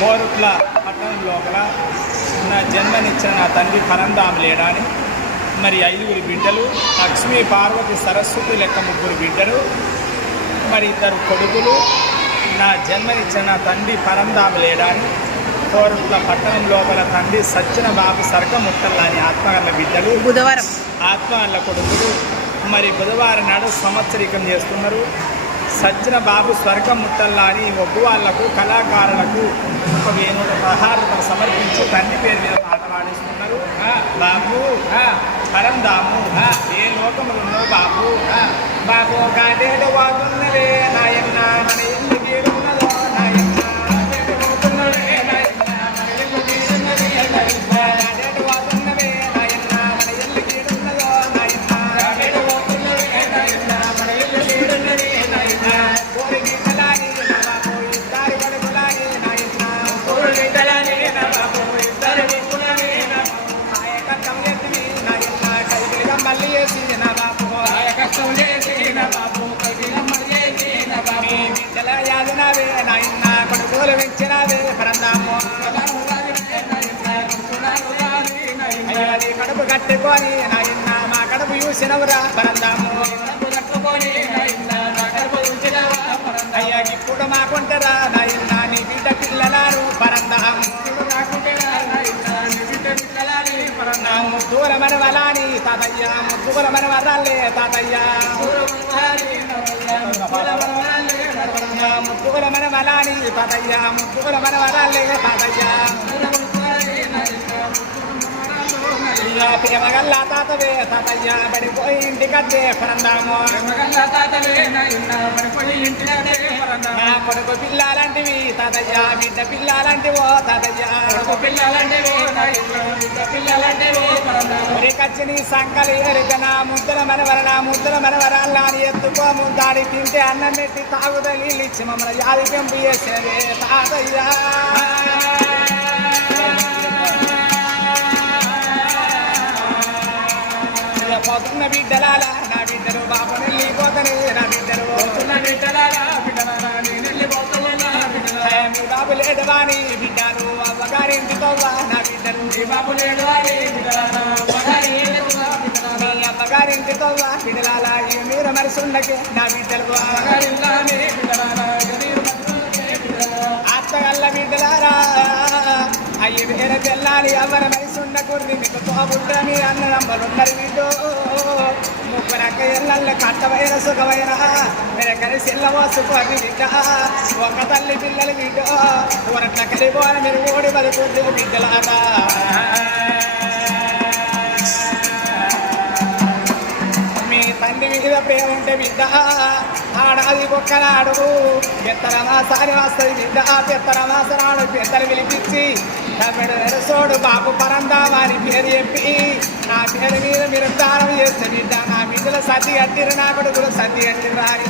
కోరుట్ల పట్టణం లోపల నా జన్మనిచ్చిన నా తండ్రి పరంధాము లేడాని మరి 5 బిడ్డలు, లక్ష్మీ పార్వతి సరస్వతి లెక్క 3 బిడ్డలు, మరి 2 కొడుకులు. నా జన్మనిచ్చిన నా తండ్రి పరంధాము లేడాని కోరుట్ల పట్టణం లోపల తండ్రి సచ్చిన బాబు సర్గముట్టల్లాని ఆత్మగల్ల బిడ్డలు, బుధవారం ఆత్మగల్ల కొడుకులు. మరి బుధవారం నాడు సంవత్సరీకం చేస్తున్నారు. సచ్చిన బాబు స్వర్గం ముట్టల్లా అని ఒగ్గు వాళ్లకు కళాకారులకు ఒక వేణువుల ప్రహారం సమర్పించి తండ్రి పేరు మీద పాట పాడిస్తున్నారు. బాబు పరంధాము ఏ లోకములు ఉన్నావు బాబు, బాబు గాడేడు వాడున్నవే నాయన్న మన ఇల్లు గీడున్నదో నాయన్న కొడుకులు పెంచినవే పరంధాము, కడుపు కట్టుకొని నాయన్న మా కడుపు చూసినవురా పరంధాము. అయ్యా ఇప్పుడు మాకుంటారా నాయన్న నీ బిడ్డ పిల్లలారు పరంధాము, ముద్దుల మనవలాని తాతయ్య, ముద్దుల మనవరాలే తాతయ్య, ముద్దుల మనవలాని తాతయ్య, ముద్దుల మనవరాలే తాతయ్య. ప్రేమగల్ల తాతవే తాతయ్య పడిపోయి ఇంటికద్దే పరంధాము, నా కొడుకు పిల్లాలంటివి తాతయ్య, బిడ్డ పిల్లాలంటివో తాతయ్య, కచ్చి నీ సంకలి ఎరుగన ముద్దుల మనవరణ ముద్దుల మనవరాల్లా అని ఎత్తుకో ముద్దాడి తింటే అన్నం పెట్టి తాగుద నీళ్ళు ఇచ్చి మమ్మల్ని యాది పెంపు చేసేదే తాతయ్య. పోతున్న బిడ్డలాల నా బిడ్డలు బాబు వెళ్ళిపోతనే నా బిడ్డలు, మీ బాబు లేడవాని బిడ్డలు అవ్వగారింటితో నా బిడ్డలు, మీ అమ్మగారింటితో బిడ్డలాల మీరు మరిసుండకే నా బిడ్డలు, అత్తగల్ల బిడ్డలారా అయ్యి వేరే తెల్లాలి ఎవరి మరిసుండ కుర్రి మీకు తోబుట్ట మీ అన్నదమ్మలున్నారు బిడ్డో, 30 ఏళ్ళ కట్టవైన సుఖమైన మీరు కలిసి ఇళ్ళవోసుకోండి బిడ్డ, ఒక తల్లి పిల్లలు బిడ్డో ఊరట్ల కలిపోని మీరు ఓడి బతుకుంది బిడ్డలారా. మీ తండ్రి మీద ప్రేమ ఉంటే బిడ్డ ఆడాది ఒక్కనాడు పెత్తర మాసాని వస్తుంది బిడ్డ, పెత్తర మాసనాడు పెద్దలు పిలిపించి తమిడు నెరసోడు బాబు పరంధామని పేరు చెప్పి నా పేరు మీద మీరు దానం చేస్తే బిడ్డ నా బిడ్డలు సర్ది కట్టిరు, నా కొడుకులు సర్ది కట్టిరు అని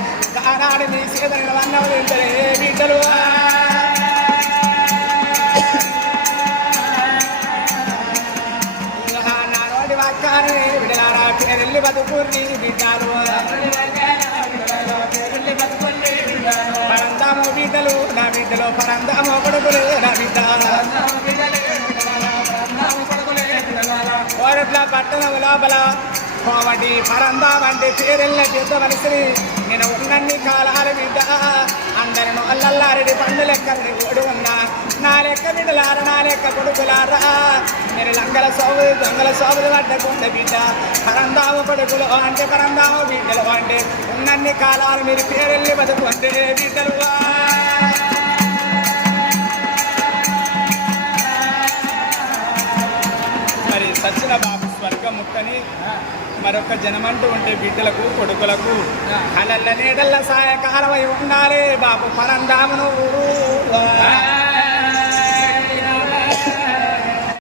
ఆనాడు మీ సీతను అన్నవి తింటారే బిడ్డలు. నా నోటి వాక్యాన్ని బిడ్డలారా పేరెళ్ళి బతుకుర్ని బిడ్డలు, పరంధాము బిడ్డలు నా బిడ్డలు, పరంధాము కొడుకులు నా బిడ్డ. కోరుట్ల పట్టణం లోపల కోమటి పరంధామంటే పేరెళ్ళ పెద్ద మనిషిని నేను ఉన్నన్ని కాలాలు బిడ్డ, అందరిను అల్లల్లారెడ్డి పండు లెక్కని ఓడి ఉన్నా నా లెక్క బిడ్డలారా నా లెక్క కొడుకులారా, నేను లంగల సోబులు దొంగల సోబులు పట్టకుండా బిడ్డ పరంధాము కొడుకులు అంటే పరంధాము బిడ్డలు అంటే ఉన్నన్ని కాలాలు మీరు పేరెళ్ళి బతుకుంటే బిడ్డలు. మరి సచ్చిన బాబు స్వర్గం ముట్టని మరొక జనమంటూ ఉంటే బిడ్డలకు కొడుకులకు కలల్ల నీడల్ల సాయకాలమై ఉండాలి బాబు పరంధామును.